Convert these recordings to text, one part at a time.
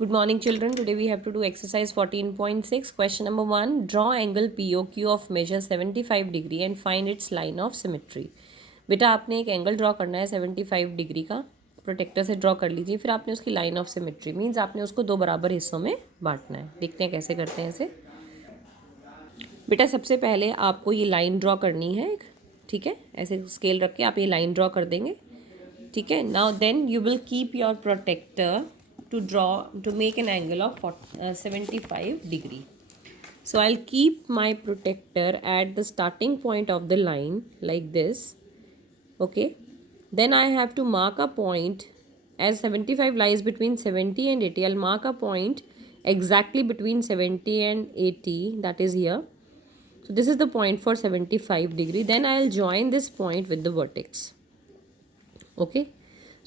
Good morning, children. Today we have to do exercise 14.6. Question number 1. Draw angle POQ of measure 75 degree and find its line of symmetry. बेटा आपने एक angle draw करना है 75 degree का, protector से draw कर लीजिए। फिर आपने उसकी लाइन ऑफ सिमेट्री मीन्स आपने उसको दो बराबर हिस्सों में बांटना है। देखते हैं कैसे करते हैं इसे। बेटा सबसे पहले आपको ये लाइन ड्रॉ करनी है, ठीक है। ऐसे स्केल रख के आप ये लाइन ड्रॉ कर देंगे, ठीक है। Now then you will keep your protractor to make an angle of 75 degree. So I'll keep my protector at the starting point of the line like this. Okay. Then I have to mark a point, as 75 lies between 70 and 80. I'll mark a point exactly between 70 and 80, that is here. So this is the point for 75 degree. Then I'll join this point with the vertex. Okay.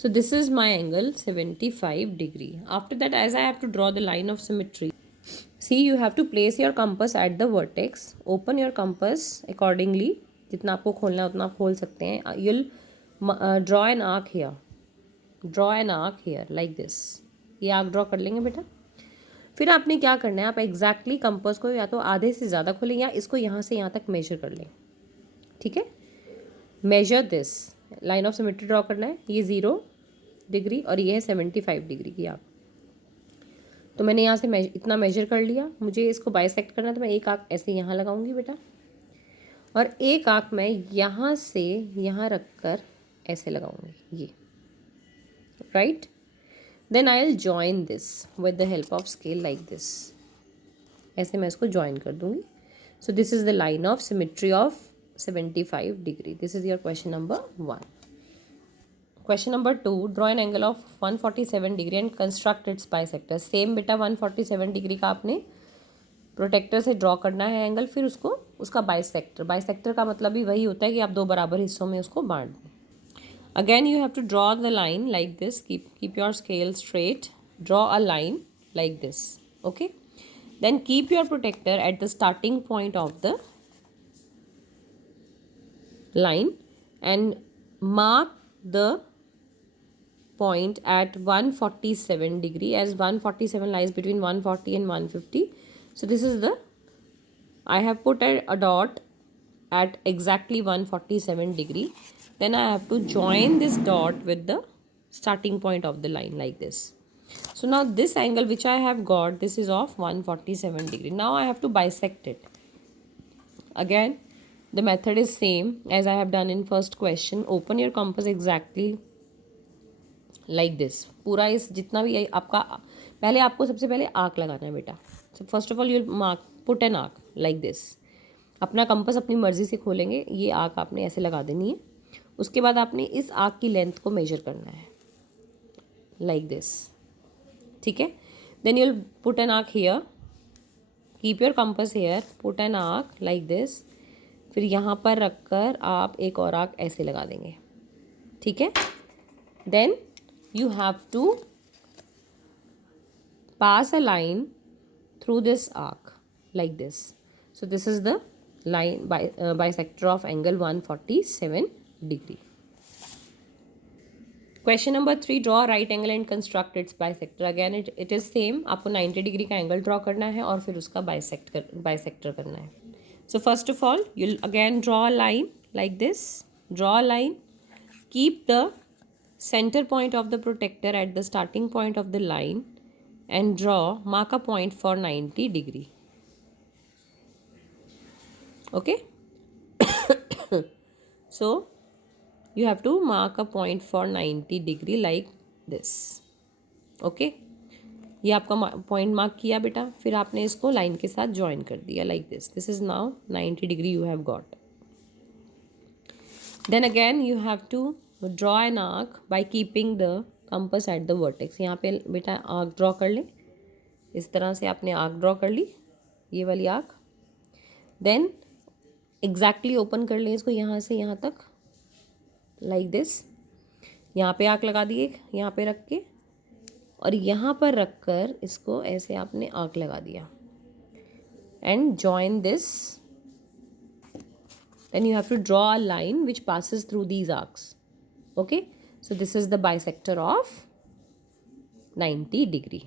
So this is my angle 75 degree. After that, as I have to draw the line of symmetry, see, you have to place your compass at the vertex. Open your compass accordingly. जितना आपको खोलना है उतना आप खोल सकते हैं. You'll draw an arc here. Draw an arc here like this. ये आर्क ड्रॉ कर लेंगे बेटा. फिर आपने क्या करना है, आप एग्जैक्टली कंपास को या तो आधे से ज़्यादा खोलें या इसको यहाँ से यहाँ तक मेजर कर लें, ठीक है। Measure this, line of symmetry draw करना है। ये 0 डिग्री और ये है 75 डिग्री की आर्क। तो मैंने यहाँ से इतना मेजर कर लिया। मुझे इसको बाइसेक्ट करना है, तो मैं एक आर्क ऐसे यहाँ लगाऊंगी बेटा, और एक आर्क मैं यहाँ से यहाँ रख कर ऐसे लगाऊंगी, ये right. Then I will join this with the help of scale like this. ऐसे मैं इसको ज्वाइन कर दूंगी। So this is the line of symmetry of 75 degree. This is your question number 1. Question number 2. Draw an angle of 147 degree and construct its bisector. Same बेटा 147 degree का आपने protector से draw करना है एंगल, फिर उसको उसका बाइसेक्टर। बाइसेक्टर का मतलब भी वही होता है कि आप दो बराबर हिस्सों में उसको बांट दें। Again you have to draw the line like this. Keep your scale straight. Draw a line like this. Okay. Then keep your protractor at the starting point of the line and mark the point at 147 degree, as 147 lies between 140 and 150. So this is the, I have put a dot at exactly 147 degree. Then I have to join this dot with the starting point of the line like this. So now this angle which I have got, this is of 147 degree. Now I have to bisect it. Again the method is same as I have done in first question. Open your compass exactly like this. पूरा इस जितना भी आपका, पहले आपको सबसे पहले arc लगाना है बेटा. So first of all you mark, put an arc like this. अपना कंपास अपनी मर्जी से खोलेंगे. ये आर्क आपने ऐसे लगा देनी है. उसके बाद आपने इस आर्क की लेंथ को मेजर करना है like this, ठीक है. Then you'll put an arc here. Keep your compass here. Put an arc like this. फिर यहाँ पर रखकर आप एक और आर्क ऐसे लगा देंगे, ठीक है. Then you have to pass a line through this arc like this. So this is the line bisector of angle 147 degree. Question number 3. Draw right angle and construct its bisector. Again it is same. आपको 90 degree का angle draw करना है और फिर उसका bisector करना है. So first of all, you'll again draw a line like this. Draw a line. Keep the center point of the protector at the starting point of the line and mark a point for 90 degree. Okay. So you have to mark a point for 90 degree like this. Okay. ये आपका point mark किया बेटा. फिर आपने इसको line के साथ join कर दिया like this. This is now 90 degree you have got. Then again you have to draw an arc by keeping the compass at the vertex. यहाँ पे बेटा आर्क ड्रॉ कर लें. इस तरह से आपने आर्क ड्रॉ कर ली, ये वाली आर्क. देन एग्जैक्टली ओपन कर लें इसको यहाँ से यहाँ तक लाइक दिस. यहाँ पे आर्क लगा दिए, यहाँ पे रख के, और यहाँ पर रखकर इसको ऐसे आपने आर्क लगा दिया and join this. Then you have to draw a line which passes through these arcs. Okay, so this is the bisector of 90 degree.